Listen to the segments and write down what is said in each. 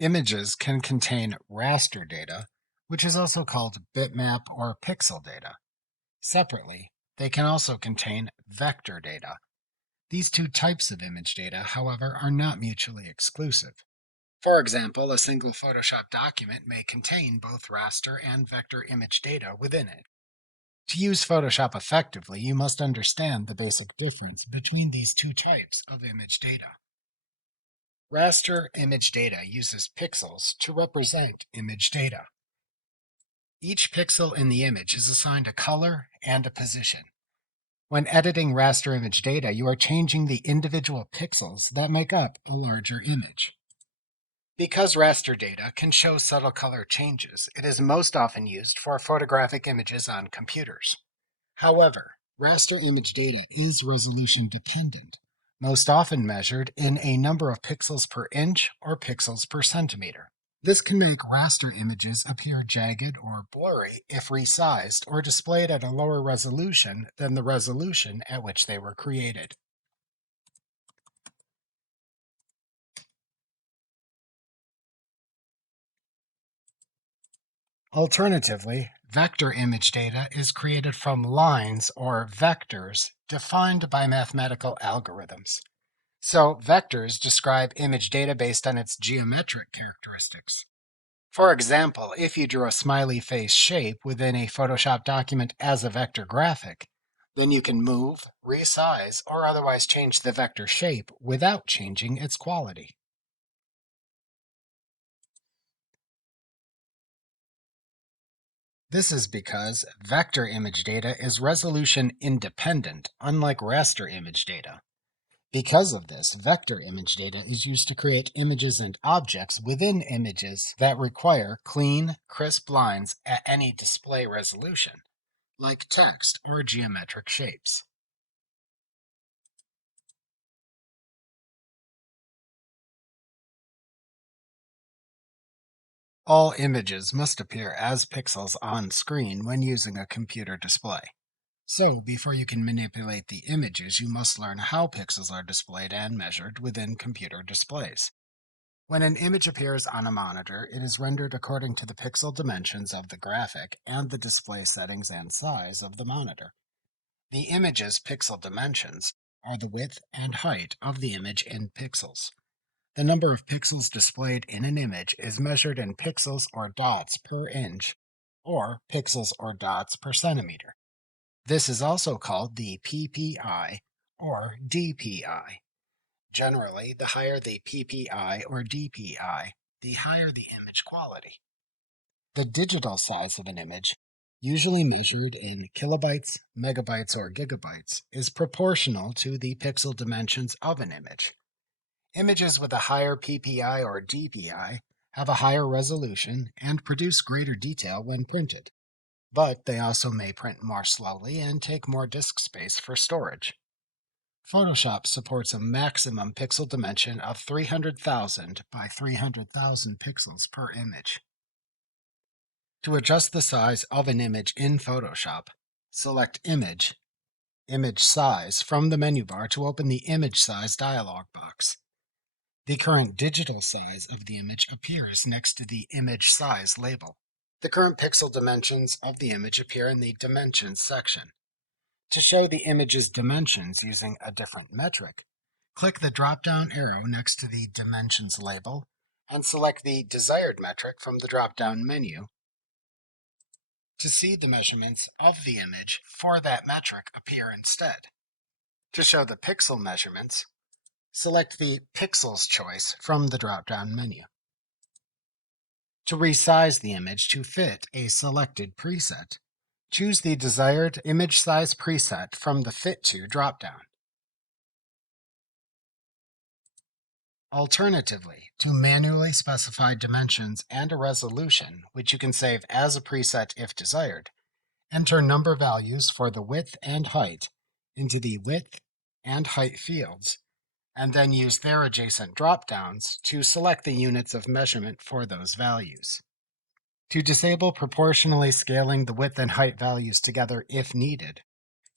Images can contain raster data, which is also called bitmap or pixel data. Separately, they can also contain vector data. These two types of image data, however, are not mutually exclusive. For example, a single Photoshop document may contain both raster and vector image data within it. To use Photoshop effectively, you must understand the basic difference between these two types of image data. Raster image data uses pixels to represent image data. Each pixel in the image is assigned a color and a position. When editing raster image data, you are changing the individual pixels that make up a larger image. Because raster data can show subtle color changes, it is most often used for photographic images on computers. However, raster image data is resolution dependent, most often measured in a number of pixels per inch or pixels per centimeter. This can make raster images appear jagged or blurry if resized or displayed at a lower resolution than the resolution at which they were created. Alternatively, vector image data is created from lines or vectors defined by mathematical algorithms. So, vectors describe image data based on its geometric characteristics. For example, if you drew a smiley face shape within a Photoshop document as a vector graphic, then you can move, resize, or otherwise change the vector shape without changing its quality. This is because vector image data is resolution independent, unlike raster image data. Because of this, vector image data is used to create images and objects within images that require clean, crisp lines at any display resolution, like text or geometric shapes. All images must appear as pixels on screen when using a computer display. So, before you can manipulate the images, you must learn how pixels are displayed and measured within computer displays. When an image appears on a monitor, it is rendered according to the pixel dimensions of the graphic and the display settings and size of the monitor. The image's pixel dimensions are the width and height of the image in pixels. The number of pixels displayed in an image is measured in pixels or dots per inch, or pixels or dots per centimeter. This is also called the PPI or DPI. Generally, the higher the PPI or DPI, the higher the image quality. The digital size of an image, usually measured in kilobytes, megabytes, or gigabytes, is proportional to the pixel dimensions of an image. Images with a higher PPI or DPI have a higher resolution and produce greater detail when printed, but they also may print more slowly and take more disk space for storage. Photoshop supports a maximum pixel dimension of 300,000 by 300,000 pixels per image. To adjust the size of an image in Photoshop, select Image, Image Size from the menu bar to open the Image Size dialog box. The current digital size of the image appears next to the Image Size label. The current pixel dimensions of the image appear in the Dimensions section. To show the image's dimensions using a different metric, click the drop-down arrow next to the Dimensions label and select the desired metric from the drop-down menu to see the measurements of the image for that metric appear instead. To show the pixel measurements, select the Pixels choice from the drop-down menu. To resize the image to fit a selected preset, choose the desired image size preset from the Fit To drop-down. Alternatively, to manually specify dimensions and a resolution, which you can save as a preset if desired, enter number values for the width and height into the width and height fields, and then use their adjacent drop-downs to select the units of measurement for those values. To disable proportionally scaling the width and height values together if needed,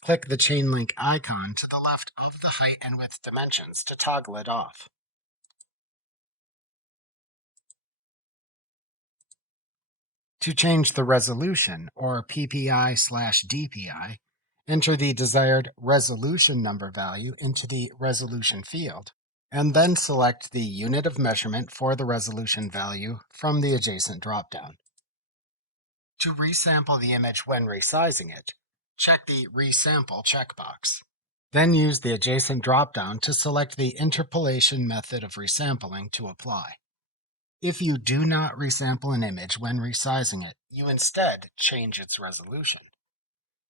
click the chain link icon to the left of the height and width dimensions to toggle it off. To change the resolution, or PPI/DPI, enter the desired resolution number value into the resolution field, and then select the unit of measurement for the resolution value from the adjacent dropdown. To resample the image when resizing it, check the Resample checkbox. Then use the adjacent dropdown to select the interpolation method of resampling to apply. If you do not resample an image when resizing it, you instead change its resolution.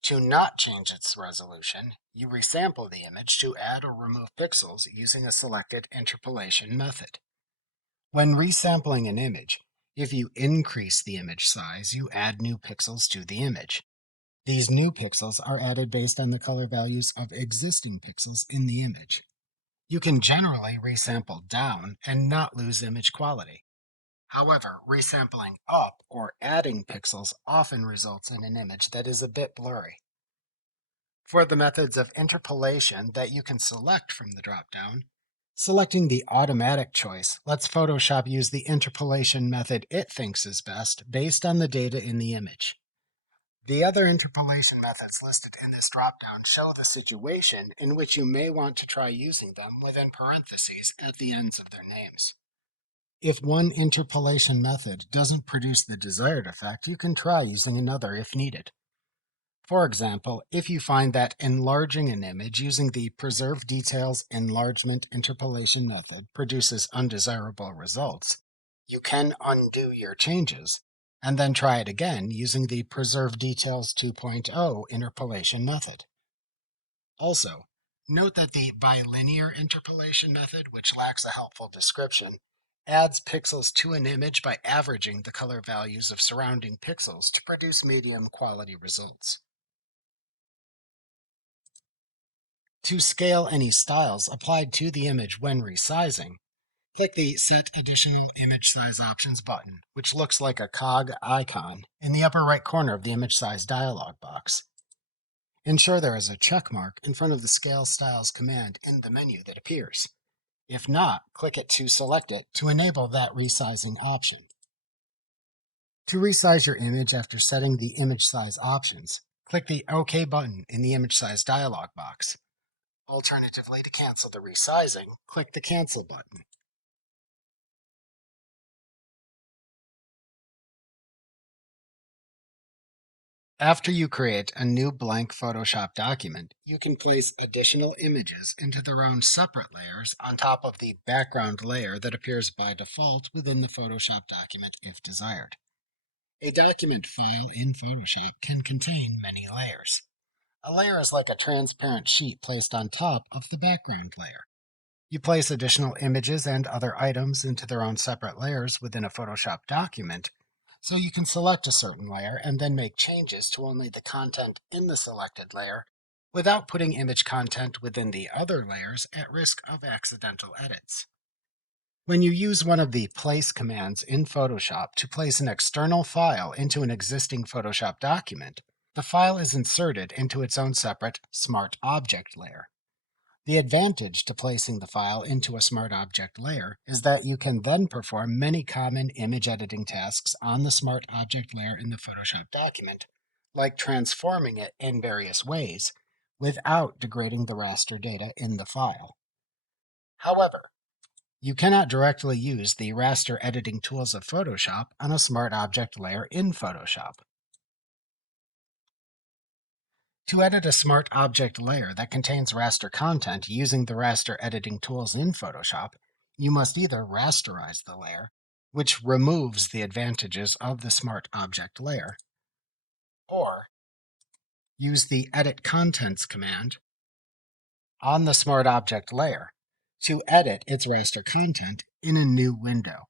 To not change its resolution, you resample the image to add or remove pixels using a selected interpolation method. When resampling an image, if you increase the image size, you add new pixels to the image. These new pixels are added based on the color values of existing pixels in the image. You can generally resample down and not lose image quality. However, resampling up or adding pixels often results in an image that is a bit blurry. For the methods of interpolation that you can select from the dropdown, selecting the automatic choice lets Photoshop use the interpolation method it thinks is best based on the data in the image. The other interpolation methods listed in this dropdown show the situation in which you may want to try using them within parentheses at the ends of their names. If one interpolation method doesn't produce the desired effect, you can try using another if needed. For example, if you find that enlarging an image using the Preserve Details Enlargement Interpolation method produces undesirable results, you can undo your changes and then try it again using the Preserve Details 2.0 interpolation method. Also, note that the bilinear interpolation method, which lacks a helpful description, adds pixels to an image by averaging the color values of surrounding pixels to produce medium quality results. To scale any styles applied to the image when resizing, click the Set Additional Image Size Options button, which looks like a cog icon in the upper right corner of the image size dialog box. Ensure there is a check mark in front of the Scale Styles command in the menu that appears. If not, click it to select it to enable that resizing option. To resize your image after setting the image size options, click the OK button in the image size dialog box. Alternatively, to cancel the resizing, click the Cancel button. After you create a new blank Photoshop document, you can place additional images into their own separate layers on top of the background layer that appears by default within the Photoshop document if desired. A document file in Photoshop can contain many layers. A layer is like a transparent sheet placed on top of the background layer. You place additional images and other items into their own separate layers within a Photoshop document, so you can select a certain layer and then make changes to only the content in the selected layer without putting image content within the other layers at risk of accidental edits. When you use one of the place commands in Photoshop to place an external file into an existing Photoshop document, the file is inserted into its own separate Smart Object layer. The advantage to placing the file into a Smart Object layer is that you can then perform many common image editing tasks on the Smart Object layer in the Photoshop document, like transforming it in various ways, without degrading the raster data in the file. However, you cannot directly use the raster editing tools of Photoshop on a Smart Object layer in Photoshop. To edit a Smart Object layer that contains raster content using the raster editing tools in Photoshop, you must either rasterize the layer, which removes the advantages of the Smart Object layer, or use the Edit Contents command on the Smart Object layer to edit its raster content in a new window.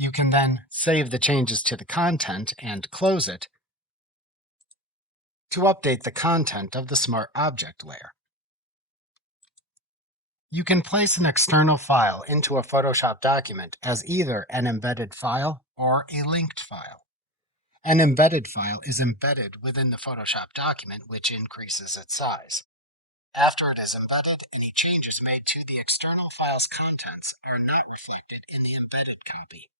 You can then save the changes to the content and close it to update the content of the Smart Object layer. You can place an external file into a Photoshop document as either an embedded file or a linked file. An embedded file is embedded within the Photoshop document, which increases its size. After it is embedded, any changes made to the external file's contents are not reflected in the embedded copy.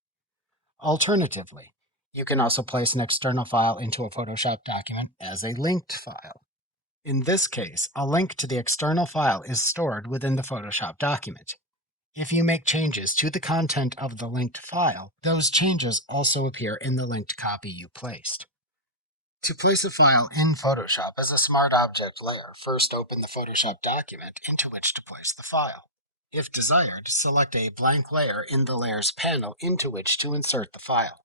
Alternatively, you can also place an external file into a Photoshop document as a linked file. In this case, a link to the external file is stored within the Photoshop document. If you make changes to the content of the linked file, those changes also appear in the linked copy you placed. To place a file in Photoshop as a Smart Object layer, first open the Photoshop document into which to place the file. If desired, select a blank layer in the Layers panel into which to insert the file.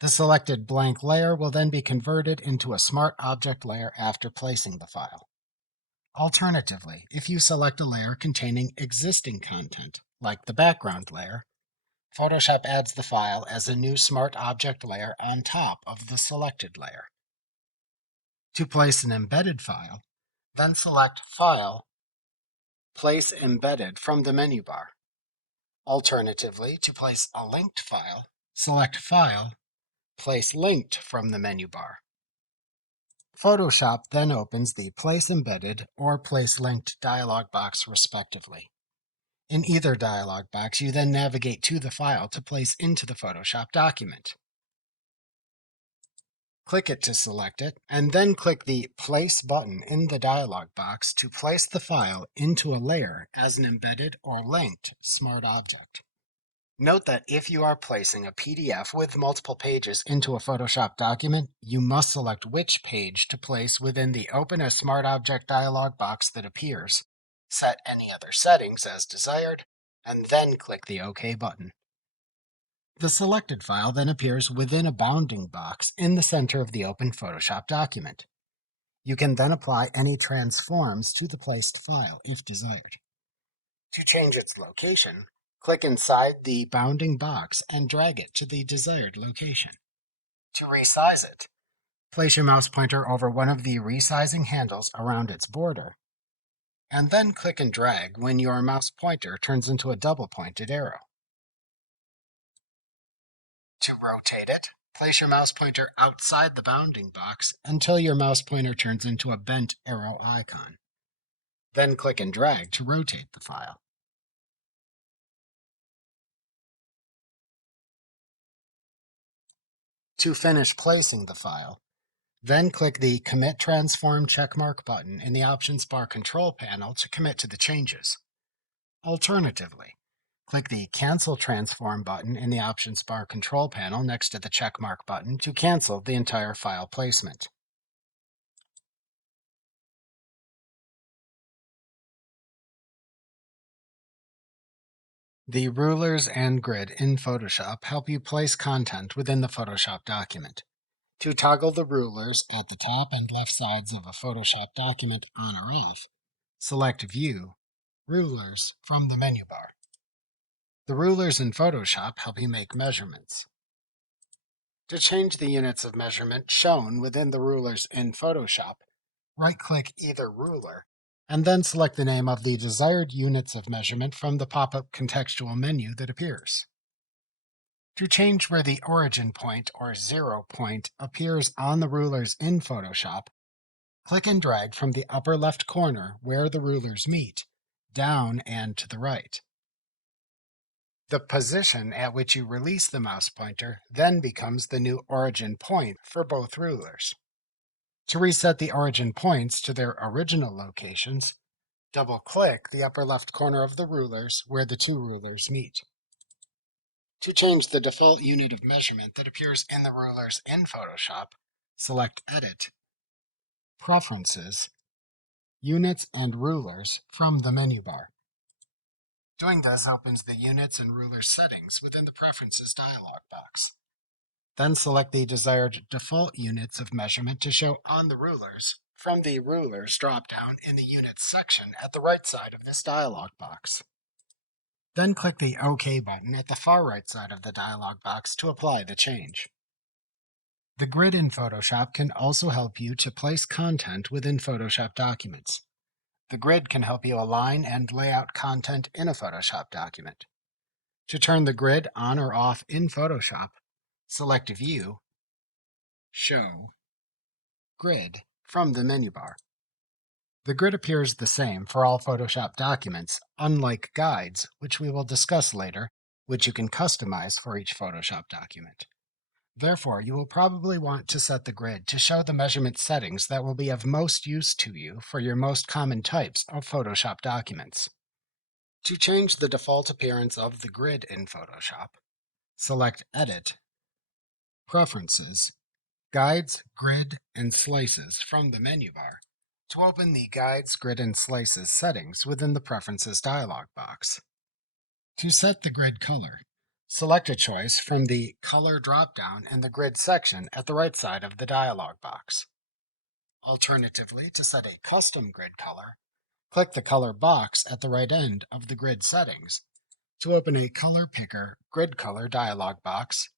The selected blank layer will then be converted into a Smart Object layer after placing the file. Alternatively, if you select a layer containing existing content, like the background layer, Photoshop adds the file as a new Smart Object layer on top of the selected layer. To place an embedded file, then select File, Place Embedded from the menu bar. Alternatively, to place a linked file, select File, Place Linked from the menu bar. Photoshop then opens the Place Embedded or Place Linked dialog box respectively. In either dialog box, you then navigate to the file to place into the Photoshop document. Click it to select it, and then click the Place button in the dialog box to place the file into a layer as an embedded or linked Smart Object. Note that if you are placing a PDF with multiple pages into a Photoshop document, you must select which page to place within the Open a Smart Object dialog box that appears, set any other settings as desired, and then click the OK button. The selected file then appears within a bounding box in the center of the open Photoshop document. You can then apply any transforms to the placed file if desired. To change its location, click inside the bounding box and drag it to the desired location. To resize it, place your mouse pointer over one of the resizing handles around its border, and then click and drag when your mouse pointer turns into a double-pointed arrow. To rotate it, place your mouse pointer outside the bounding box until your mouse pointer turns into a bent arrow icon. Then click and drag to rotate the file. To finish placing the file, then click the Commit Transform checkmark button in the Options Bar control panel to commit to the changes. Alternatively, click the Cancel Transform button in the Options Bar control panel next to the checkmark button to cancel the entire file placement. The rulers and grid in Photoshop help you place content within the Photoshop document. To toggle the rulers at the top and left sides of a Photoshop document on or off, select View, Rulers from the menu bar. The rulers in Photoshop help you make measurements. To change the units of measurement shown within the rulers in Photoshop, right-click either ruler, and then select the name of the desired units of measurement from the pop-up contextual menu that appears. To change where the origin point or 0 point appears on the rulers in Photoshop, click and drag from the upper left corner where the rulers meet, down and to the right. The position at which you release the mouse pointer then becomes the new origin point for both rulers. To reset the origin points to their original locations, double-click the upper left corner of the rulers where the two rulers meet. To change the default unit of measurement that appears in the rulers in Photoshop, select Edit, Preferences, Units and Rulers from the menu bar. Doing this opens the Units and Rulers settings within the Preferences dialog box. Then select the desired default units of measurement to show on the rulers from the Rulers drop-down in the Units section at the right side of this dialog box. Then click the OK button at the far right side of the dialog box to apply the change. The grid in Photoshop can also help you to place content within Photoshop documents. The grid can help you align and lay out content in a Photoshop document. To turn the grid on or off in Photoshop, select View, Show Grid from the menu bar. The grid appears the same for all Photoshop documents, unlike guides, which we will discuss later, which you can customize for each Photoshop document. Therefore, you will probably want to set the grid to show the measurement settings that will be of most use to you for your most common types of Photoshop documents. To change the default appearance of the grid in Photoshop, select Edit, Preferences, Guides, Grid, and Slices from the menu bar to open the Guides, Grid, and Slices settings within the Preferences dialog box. To set the grid color, select a choice from the Color drop-down in the Grid section at the right side of the dialog box. Alternatively, to set a custom grid color, click the Color box at the right end of the Grid settings to open a Color Picker Grid Color dialog box.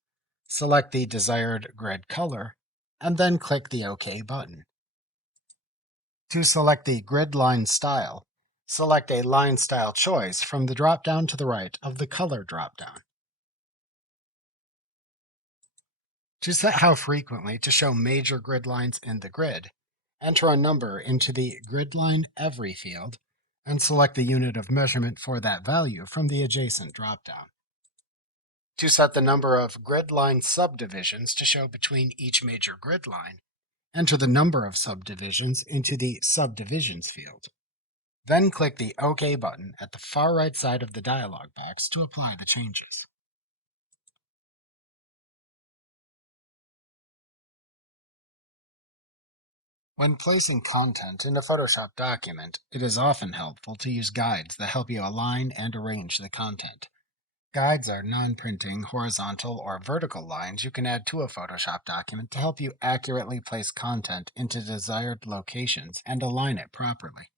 Select the desired grid color, and then click the OK button. To select the grid line style, select a line style choice from the drop-down to the right of the color drop-down. To set how frequently to show major grid lines in the grid, enter a number into the Grid Line Every field and select the unit of measurement for that value from the adjacent drop-down. To set the number of grid line subdivisions to show between each major grid line, enter the number of subdivisions into the Subdivisions field. Then click the OK button at the far right side of the dialog box to apply the changes. When placing content in a Photoshop document, it is often helpful to use guides that help you align and arrange the content. Guides are non-printing horizontal or vertical lines you can add to a Photoshop document to help you accurately place content into desired locations and align it properly.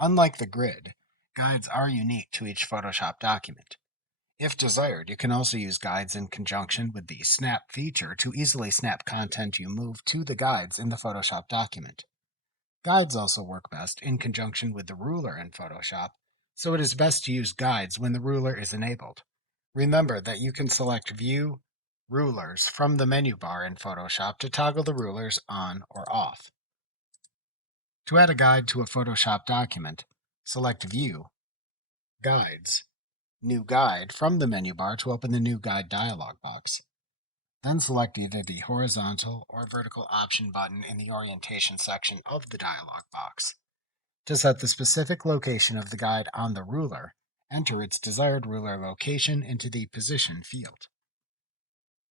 Unlike the grid, guides are unique to each Photoshop document. If desired, you can also use guides in conjunction with the Snap feature to easily snap content you move to the guides in the Photoshop document. Guides also work best in conjunction with the ruler in Photoshop, so it is best to use guides when the ruler is enabled. Remember that you can select View Rulers from the menu bar in Photoshop to toggle the rulers on or off. To add a guide to a Photoshop document, select View, Guides, New Guide from the menu bar to open the New Guide dialog box. Then select either the horizontal or vertical option button in the orientation section of the dialog box. To set the specific location of the guide on the ruler, enter its desired ruler location into the Position field.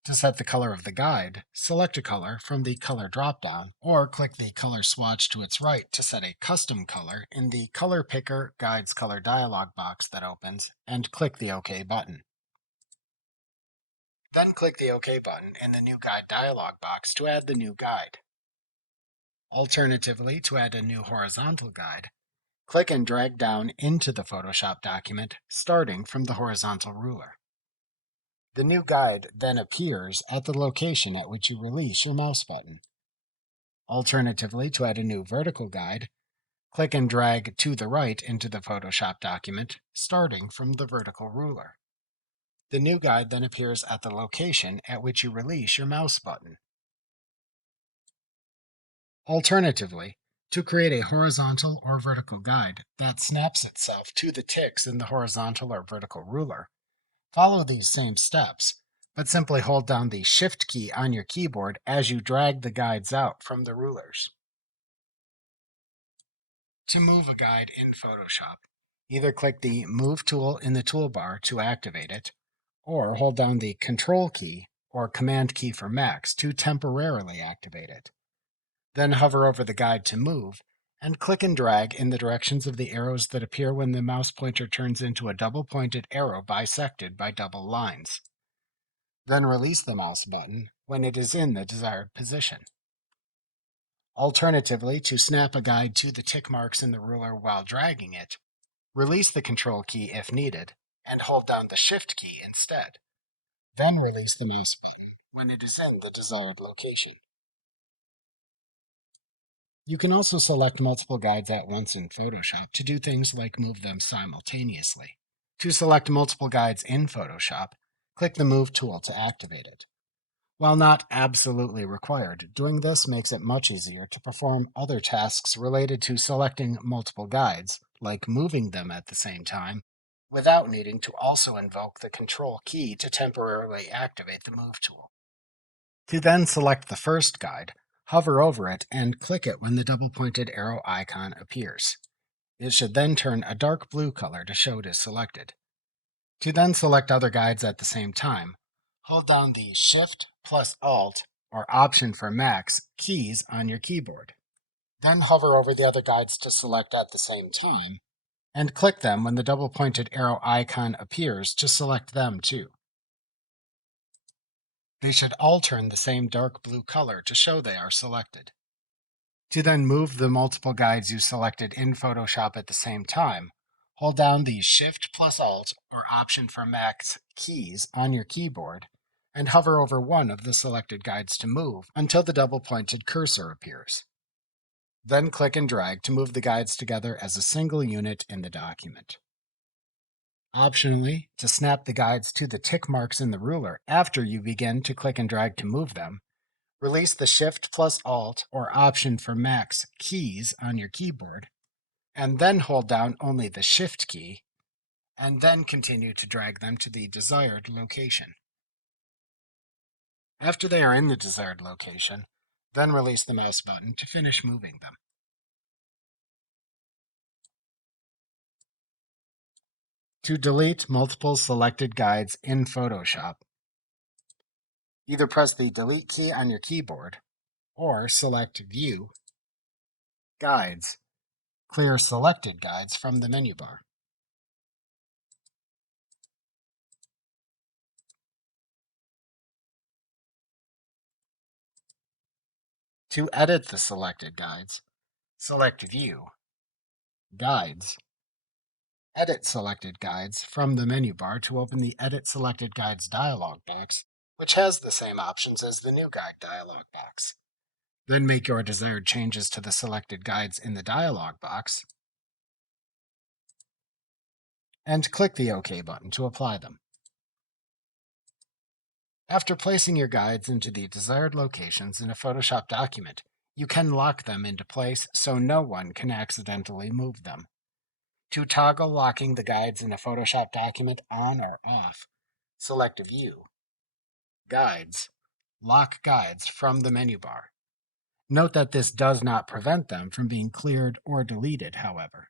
To set the color of the guide, select a color from the Color drop-down, or click the color swatch to its right to set a custom color in the Color Picker Guides Color dialog box that opens, and click the OK button. Then click the OK button in the New Guide dialog box to add the new guide. Alternatively, to add a new horizontal guide, click and drag down into the Photoshop document, starting from the horizontal ruler. The new guide then appears at the location at which you release your mouse button. Alternatively, to add a new vertical guide, click and drag to the right into the Photoshop document, starting from the vertical ruler. The new guide then appears at the location at which you release your mouse button. Alternatively, to create a horizontal or vertical guide that snaps itself to the ticks in the horizontal or vertical ruler, follow these same steps, but simply hold down the Shift key on your keyboard as you drag the guides out from the rulers. To move a guide in Photoshop, either click the Move tool in the toolbar to activate it, or hold down the Control key or Command key for Macs to temporarily activate it. Then hover over the guide to move, and click and drag in the directions of the arrows that appear when the mouse pointer turns into a double-pointed arrow bisected by double lines. Then release the mouse button when it is in the desired position. Alternatively, to snap a guide to the tick marks in the ruler while dragging it, release the Control key if needed, and hold down the Shift key instead. Then release the mouse button when it is in the desired location. You can also select multiple guides at once in Photoshop to do things like move them simultaneously. To select multiple guides in Photoshop, click the Move tool to activate it. While not absolutely required, doing this makes it much easier to perform other tasks related to selecting multiple guides, like moving them at the same time, without needing to also invoke the Control key to temporarily activate the Move tool. To then select the first guide, hover over it and click it when the double-pointed arrow icon appears. It should then turn a dark blue color to show it is selected. To then select other guides at the same time, hold down the Shift plus Alt or Option for Max keys on your keyboard. Then hover over the other guides to select at the same time, and click them when the double-pointed arrow icon appears to select them too. They should all turn the same dark blue color to show they are selected. To then move the multiple guides you selected in Photoshop at the same time, hold down the Shift plus Alt or Option for Max keys on your keyboard and hover over one of the selected guides to move until the double-pointed cursor appears. Then click and drag to move the guides together as a single unit in the document. Optionally, to snap the guides to the tick marks in the ruler after you begin to click and drag to move them, release the Shift plus Alt or Option for Max keys on your keyboard, and then hold down only the Shift key, and then continue to drag them to the desired location. After they are in the desired location, then release the mouse button to finish moving them. To delete multiple selected guides in Photoshop, either press the Delete key on your keyboard or select View, Guides, clear selected guides from the menu bar. To edit the selected guides, select View, Guides, Edit Selected Guides from the menu bar to open the Edit Selected Guides dialog box, which has the same options as the New Guide dialog box. Then make your desired changes to the selected guides in the dialog box, and click the OK button to apply them. After placing your guides into the desired locations in a Photoshop document, you can lock them into place so no one can accidentally move them. To toggle locking the guides in a Photoshop document on or off, select View, Guides, Lock Guides from the menu bar. Note that this does not prevent them from being cleared or deleted, however.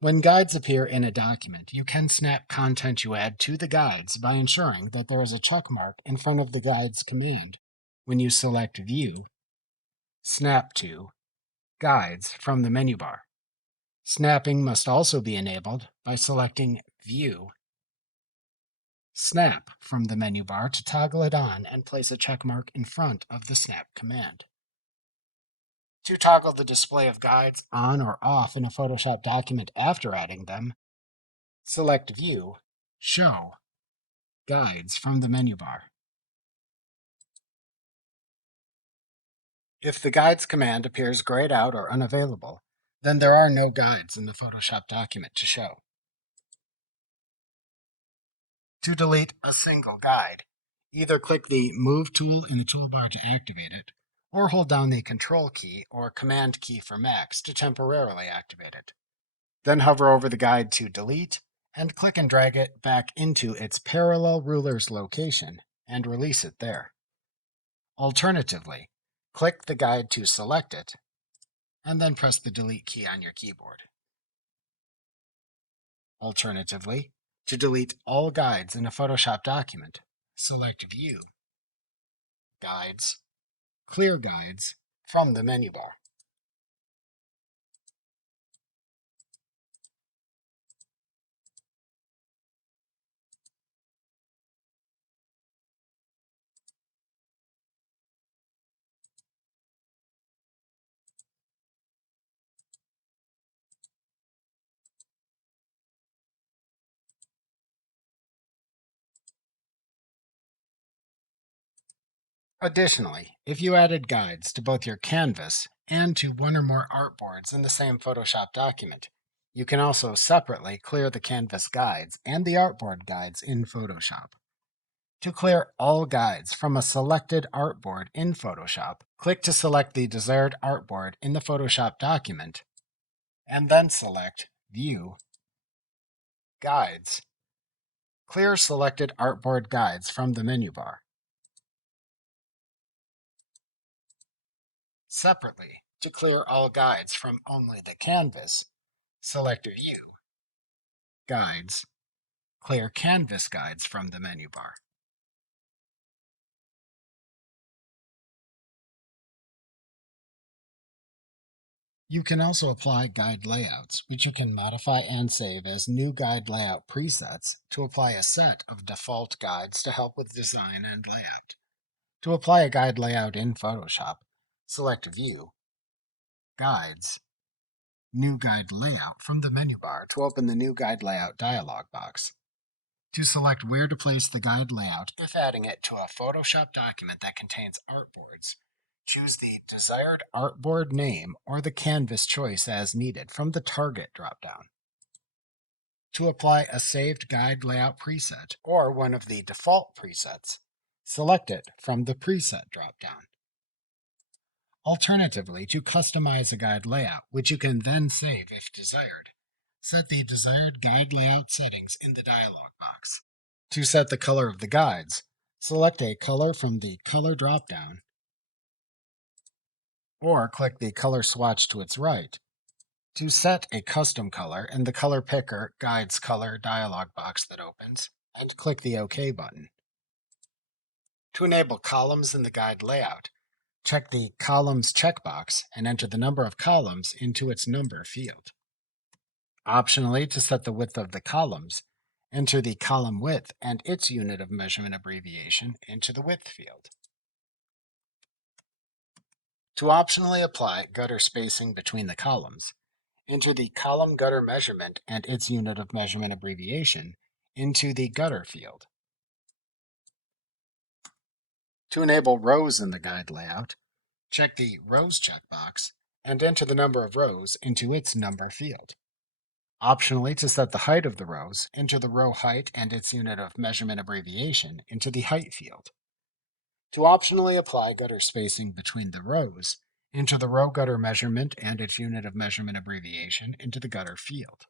When guides appear in a document, you can snap content you add to the guides by ensuring that there is a check mark in front of the guides command when you select View, Snap to, Guides from the menu bar. Snapping must also be enabled by selecting View, Snap from the menu bar to toggle it on and place a check mark in front of the Snap command. To toggle the display of guides on or off in a Photoshop document after adding them, select View, Show, Guides from the menu bar. If the Guides command appears grayed out or unavailable, then there are no guides in the Photoshop document to show. To delete a single guide, either click the Move tool in the toolbar to activate it, or hold down the Control key or Command key for Max to temporarily activate it. Then hover over the guide to delete, and click and drag it back into its parallel ruler's location, and release it there. Alternatively, click the guide to select it, and then press the Delete key on your keyboard. Alternatively, to delete all guides in a Photoshop document, select View, Guides, Clear Guides from the menu bar. Additionally, if you added guides to both your canvas and to one or more artboards in the same Photoshop document, You can also separately clear the canvas guides and the artboard guides in Photoshop. To clear all guides from a selected artboard in Photoshop, click to select the desired artboard in the Photoshop document, and then select View, Guides. Clear selected artboard guides from the menu bar. Separately, to clear all guides from only the canvas, select View, Guides. Clear canvas guides from the menu bar. You can also apply guide layouts, which you can modify and save as new guide layout presets to apply a set of default guides to help with design and layout. To apply a guide layout in Photoshop, select View, Guides, New Guide Layout from the menu bar to open the New Guide Layout dialog box. To select where to place the guide layout if adding it to a Photoshop document that contains artboards, choose the desired artboard name or the canvas choice as needed from the Target dropdown. To apply a saved guide layout preset or one of the default presets, select it from the Preset dropdown. Alternatively, to customize a guide layout, which you can then save if desired, set the desired guide layout settings in the dialog box. To set the color of the guides, select a color from the Color dropdown, or click the color swatch to its right. To set a custom color in the Color Picker Guides Color dialog box that opens, and click the OK button. To enable columns in the guide layout, check the Columns checkbox and enter the number of columns into its number field. Optionally, to set the width of the columns, enter the column width and its unit of measurement abbreviation into the width field. To optionally apply gutter spacing between the columns, enter the column gutter measurement and its unit of measurement abbreviation into the gutter field. To enable rows in the guide layout, check the Rows checkbox and enter the number of rows into its number field. Optionally, to set the height of the rows, enter the row height and its unit of measurement abbreviation into the height field. To optionally apply gutter spacing between the rows, enter the row gutter measurement and its unit of measurement abbreviation into the gutter field.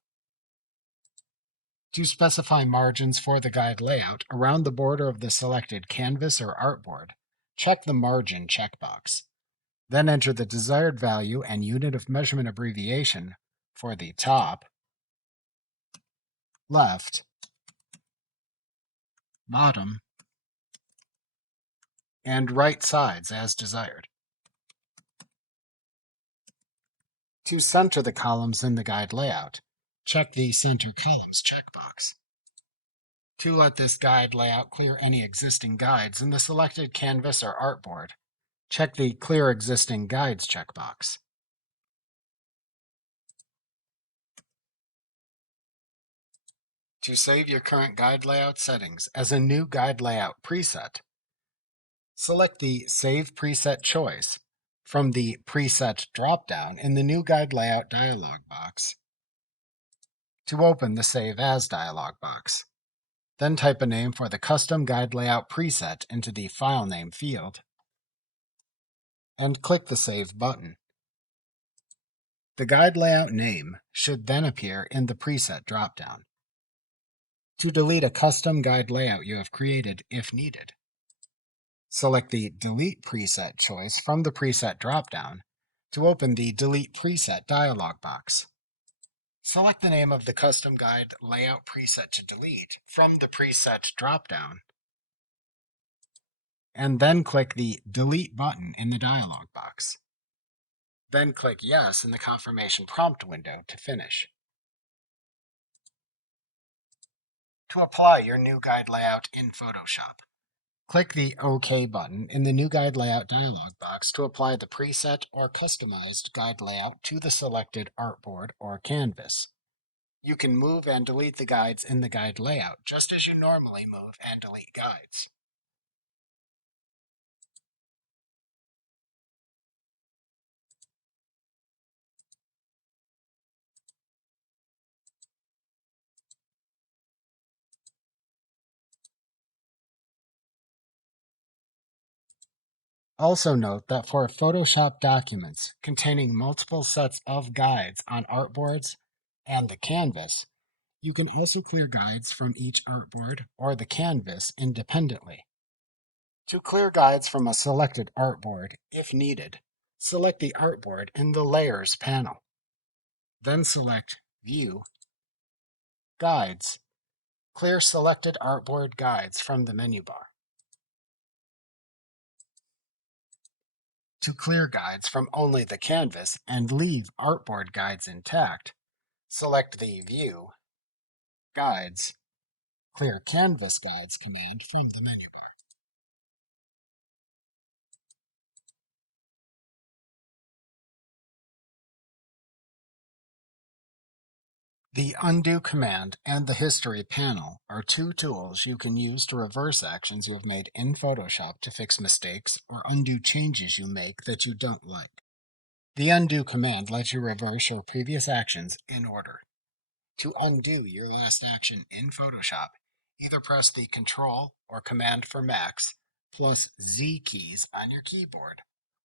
To specify margins for the guide layout around the border of the selected canvas or artboard, check the Margin checkbox. Then enter the desired value and unit of measurement abbreviation for the top, left, bottom, and right sides as desired. To center the columns in the guide layout, check the Center Columns checkbox. To let this guide layout clear any existing guides in the selected canvas or artboard, check the Clear Existing Guides checkbox. To save your current guide layout settings as a new guide layout preset, select the Save Preset choice from the Preset dropdown in the New Guide Layout dialog box to open the Save As dialog box. Then type a name for the custom guide layout preset into the File Name field and click the Save button. The guide layout name should then appear in the Preset dropdown. To delete a custom guide layout you have created if needed, select the Delete Preset choice from the Preset dropdown to open the Delete Preset dialog box. Select the name of the custom guide layout preset to delete from the Preset dropdown, and then click the Delete button in the dialog box. Then click Yes in the confirmation prompt window to finish. To apply your new guide layout in Photoshop, click the OK button in the New Guide Layout dialog box to apply the preset or customized guide layout to the selected artboard or canvas. You can move and delete the guides in the guide layout just as you normally move and delete guides. Also note that for Photoshop documents containing multiple sets of guides on artboards and the canvas, you can also clear guides from each artboard or the canvas independently. To clear guides from a selected artboard, if needed, select the artboard in the Layers panel. Then select View, Guides. Clear selected artboard guides from the menu bar. To clear guides from only the canvas and leave artboard guides intact, select the View, Guides, Clear Canvas Guides command from the menu bar. The Undo command and the History panel are two tools you can use to reverse actions you have made in Photoshop to fix mistakes or undo changes you make that you don't like. The Undo command lets you reverse your previous actions in order. To undo your last action in Photoshop, either press the Control or Command for Macs plus Z keys on your keyboard,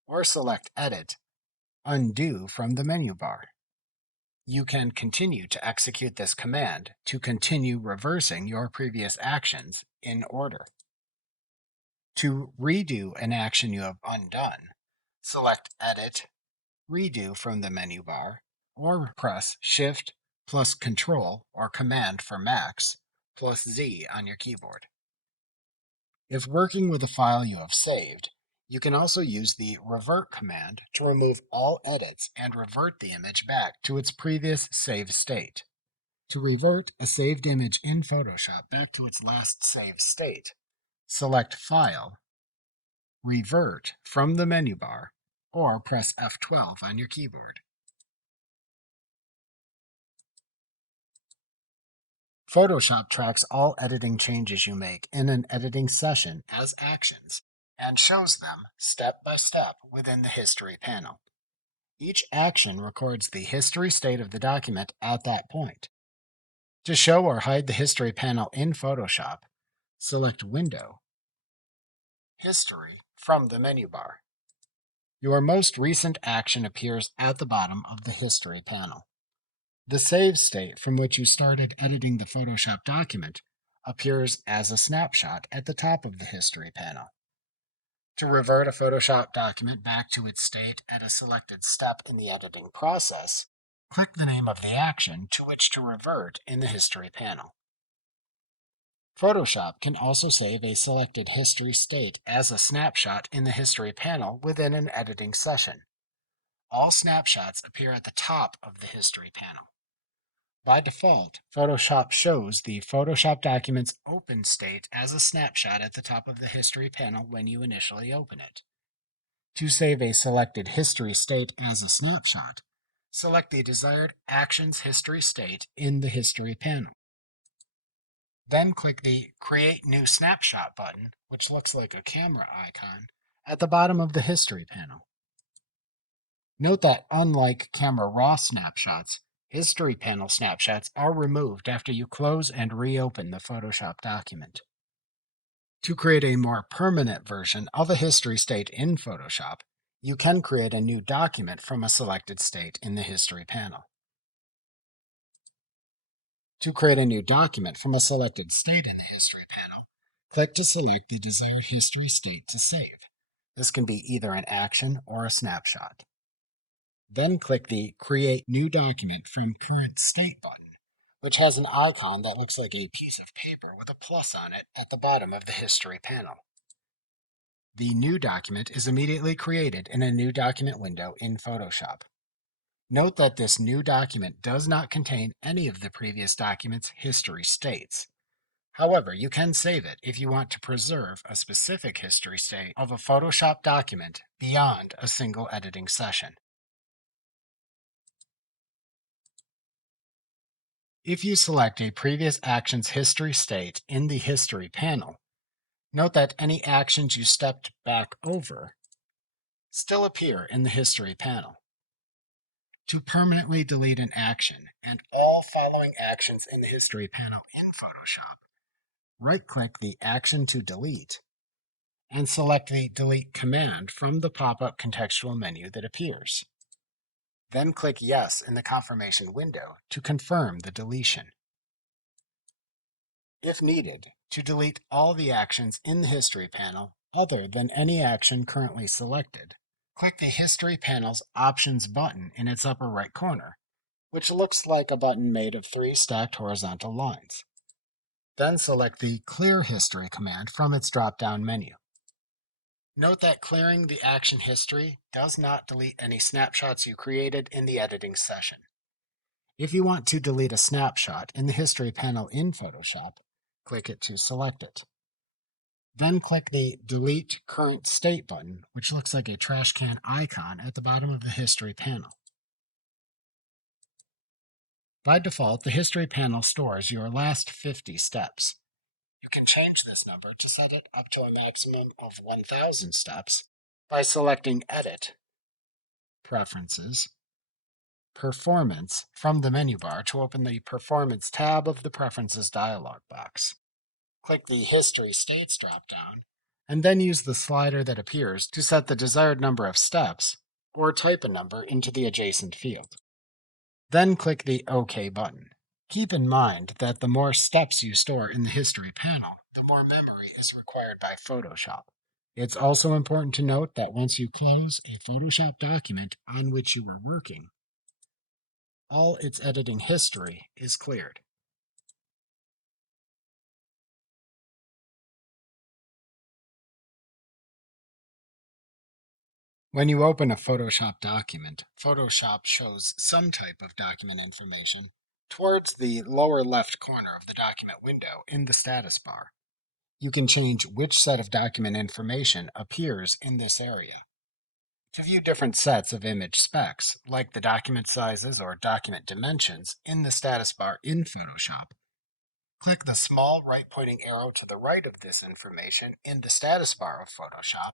or select Edit, Undo from the menu bar. You can continue to execute this command to continue reversing your previous actions in order. To redo an action you have undone, select Edit, Redo from the menu bar, or press Shift plus Control or Command for Macs plus Z on your keyboard. If working with a file you have saved, you can also use the Revert command to remove all edits and revert the image back to its previous saved state. To revert a saved image in Photoshop back to its last saved state, select File, Revert from the menu bar, or press F12 on your keyboard. Photoshop tracks all editing changes you make in an editing session as actions and shows them step by step within the History panel. Each action records the history state of the document at that point. To show or hide the History panel in Photoshop, select Window, History from the menu bar. Your most recent action appears at the bottom of the History panel. The save state from which you started editing the Photoshop document appears as a snapshot at the top of the History panel. To revert a Photoshop document back to its state at a selected step in the editing process, click the name of the action to which to revert in the History panel. Photoshop can also save a selected history state as a snapshot in the History panel within an editing session. All snapshots appear at the top of the History panel. By default, Photoshop shows the Photoshop document's open state as a snapshot at the top of the History panel when you initially open it. To save a selected history state as a snapshot, select the desired Actions History State in the History panel. Then click the Create New Snapshot button, which looks like a camera icon, at the bottom of the History panel. Note that unlike Camera Raw snapshots, History panel snapshots are removed after you close and reopen the Photoshop document. To create a more permanent version of a history state in Photoshop, you can create a new document from a selected state in the History panel. To create a new document from a selected state in the History panel, click to select the desired history state to save. This can be either an action or a snapshot. Then click the Create New Document from Current State button, which has an icon that looks like a piece of paper with a plus on it at the bottom of the History panel. The new document is immediately created in a new document window in Photoshop. Note that this new document does not contain any of the previous document's history states. However, you can save it if you want to preserve a specific history state of a Photoshop document beyond a single editing session. If you select a previous action's history state in the History panel, note that any actions you stepped back over still appear in the History panel. To permanently delete an action and all following actions in the History panel in Photoshop, right-click the action to delete and select the Delete command from the pop-up contextual menu that appears. Then click Yes in the confirmation window to confirm the deletion. If needed, to delete all the actions in the History panel other than any action currently selected, click the History panel's Options button in its upper right corner, which looks like a button made of 3 stacked horizontal lines. Then select the Clear History command from its drop-down menu. Note that clearing the action history does not delete any snapshots you created in the editing session. If you want to delete a snapshot in the History panel in Photoshop, click it to select it. Then click the Delete Current State button, which looks like a trash can icon at the bottom of the History panel. By default, the History panel stores your last 50 steps. You can change this number to set it up to a maximum of 1,000 steps by selecting Edit, Preferences, Performance from the menu bar to open the Performance tab of the Preferences dialog box. Click the History States dropdown, and then use the slider that appears to set the desired number of steps, or type a number into the adjacent field. Then click the OK button. Keep in mind that the more steps you store in the History panel, the more memory is required by Photoshop. It's also important to note that once you close a Photoshop document on which you are working, all its editing history is cleared. When you open a Photoshop document, Photoshop shows some type of document information towards the lower left corner of the document window in the status bar. You can change which set of document information appears in this area. To view different sets of image specs, like the document sizes or document dimensions in the status bar in Photoshop, click the small right-pointing arrow to the right of this information in the status bar of Photoshop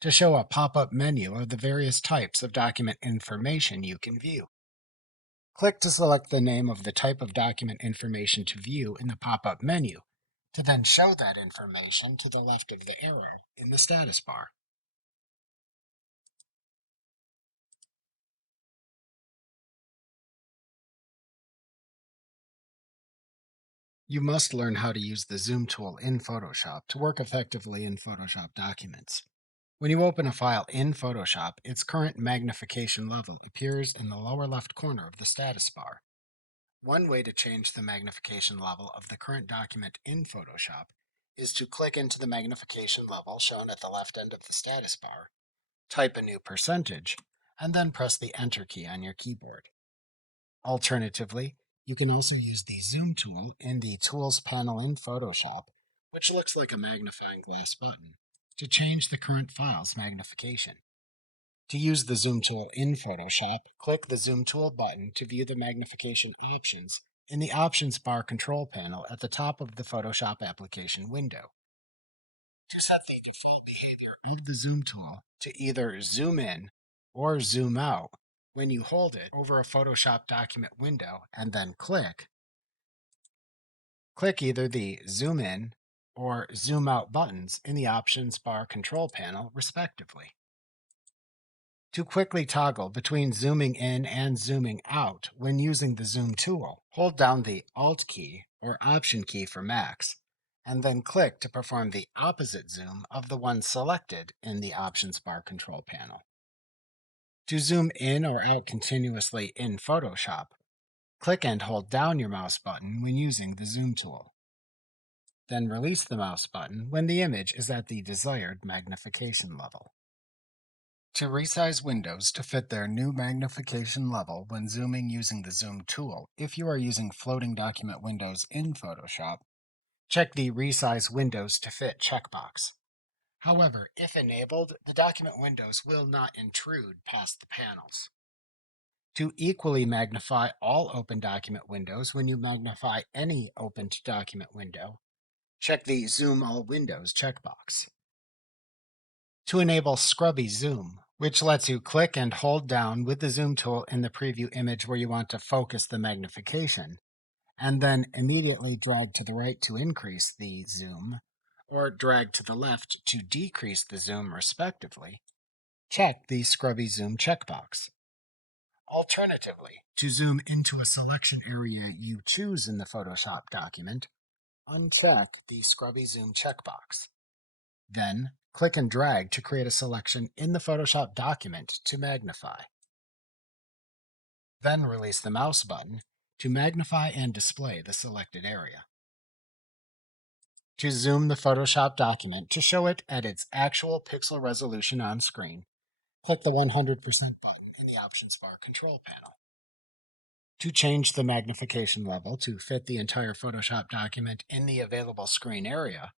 to show a pop-up menu of the various types of document information you can view. Click to select the name of the type of document information to view in the pop-up menu, to then show that information to the left of the arrow in the status bar. You must learn how to use the Zoom tool in Photoshop to work effectively in Photoshop documents. When you open a file in Photoshop, its current magnification level appears in the lower left corner of the status bar. One way to change the magnification level of the current document in Photoshop is to click into the magnification level shown at the left end of the status bar, type a new percentage, and then press the Enter key on your keyboard. Alternatively, you can also use the Zoom tool in the Tools panel in Photoshop, which looks like a magnifying glass button, to change the current file's magnification. To use the Zoom tool in Photoshop, click the Zoom tool button to view the magnification options in the Options bar control panel at the top of the Photoshop application window. To set the default behavior of the Zoom tool to either zoom in or zoom out, when you hold it over a Photoshop document window and then click either the Zoom In or Zoom Out buttons in the Options bar control panel, respectively. To quickly toggle between zooming in and zooming out when using the Zoom tool, hold down the Alt key or Option key for Macs, and then click to perform the opposite zoom of the one selected in the Options bar control panel. To zoom in or out continuously in Photoshop, click and hold down your mouse button when using the Zoom tool. Then release the mouse button when the image is at the desired magnification level. To resize windows to fit their new magnification level when zooming using the Zoom tool, if you are using floating document windows in Photoshop, check the Resize Windows to Fit checkbox. However, if enabled, the document windows will not intrude past the panels. To equally magnify all open document windows when you magnify any opened document window, check the Zoom All Windows checkbox. To enable Scrubby Zoom, which lets you click and hold down with the Zoom tool in the preview image where you want to focus the magnification, and then immediately drag to the right to increase the zoom, or drag to the left to decrease the zoom respectively, check the scrubby zoom checkbox. Alternatively, to zoom into a selection area you choose in the Photoshop document, uncheck the scrubby zoom checkbox. Then, click and drag to create a selection in the Photoshop document to magnify. Then release the mouse button to magnify and display the selected area. To zoom the Photoshop document to show it at its actual pixel resolution on screen, click the 100% button in the Options bar control panel. To change the magnification level to fit the entire Photoshop document in the available screen area,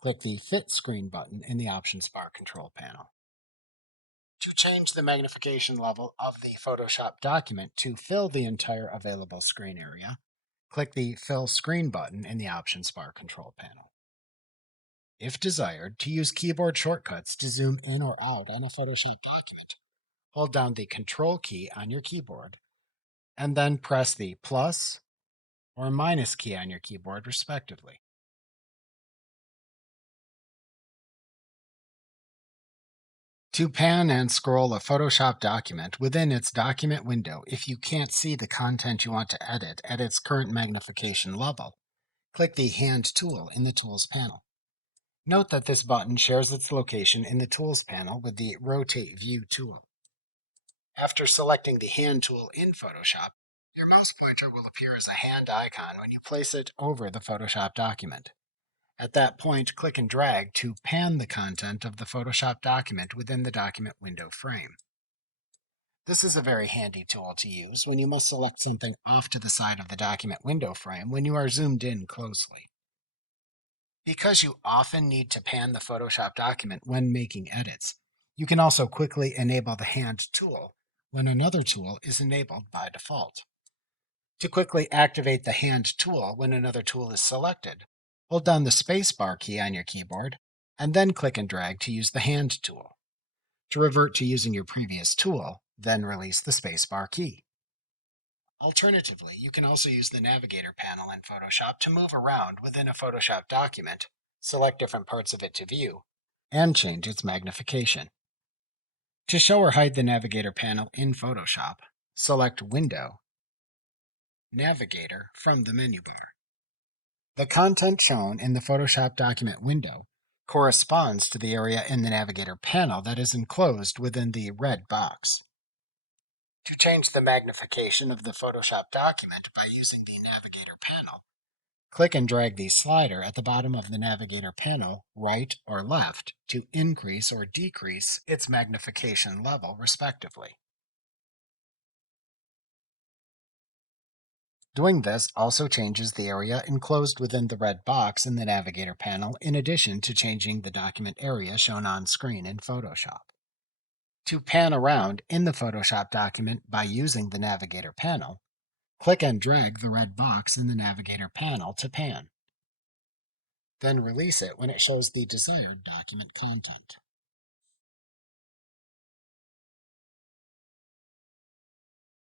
click the Fit Screen button in the Options bar control panel. To change the magnification level of the Photoshop document to fill the entire available screen area, click the Fill Screen button in the Options bar control panel. If desired, to use keyboard shortcuts to zoom in or out on a Photoshop document, hold down the Control key on your keyboard and then press the plus or minus key on your keyboard, respectively. To pan and scroll a Photoshop document within its document window if you can't see the content you want to edit at its current magnification level, click the Hand tool in the Tools panel. Note that this button shares its location in the Tools panel with the Rotate View tool. After selecting the Hand tool in Photoshop, your mouse pointer will appear as a hand icon when you place it over the Photoshop document. At that point, click and drag to pan the content of the Photoshop document within the document window frame. This is a very handy tool to use when you must select something off to the side of the document window frame when you are zoomed in closely. Because you often need to pan the Photoshop document when making edits, you can also quickly enable the Hand tool when another tool is enabled by default. To quickly activate the Hand tool when another tool is selected, hold down the spacebar key on your keyboard and then click and drag to use the Hand tool. To revert to using your previous tool, then release the spacebar key. Alternatively, you can also use the Navigator panel in Photoshop to move around within a Photoshop document, select different parts of it to view, and change its magnification. To show or hide the Navigator panel in Photoshop, select Window, Navigator from the menu bar. The content shown in the Photoshop document window corresponds to the area in the Navigator panel that is enclosed within the red box. To change the magnification of the Photoshop document by using the Navigator panel, click and drag the slider at the bottom of the Navigator panel right or left to increase or decrease its magnification level, respectively. Doing this also changes the area enclosed within the red box in the Navigator panel, in addition to changing the document area shown on screen in Photoshop. To pan around in the Photoshop document by using the Navigator panel, click and drag the red box in the Navigator panel to pan. Then release it when it shows the desired document content.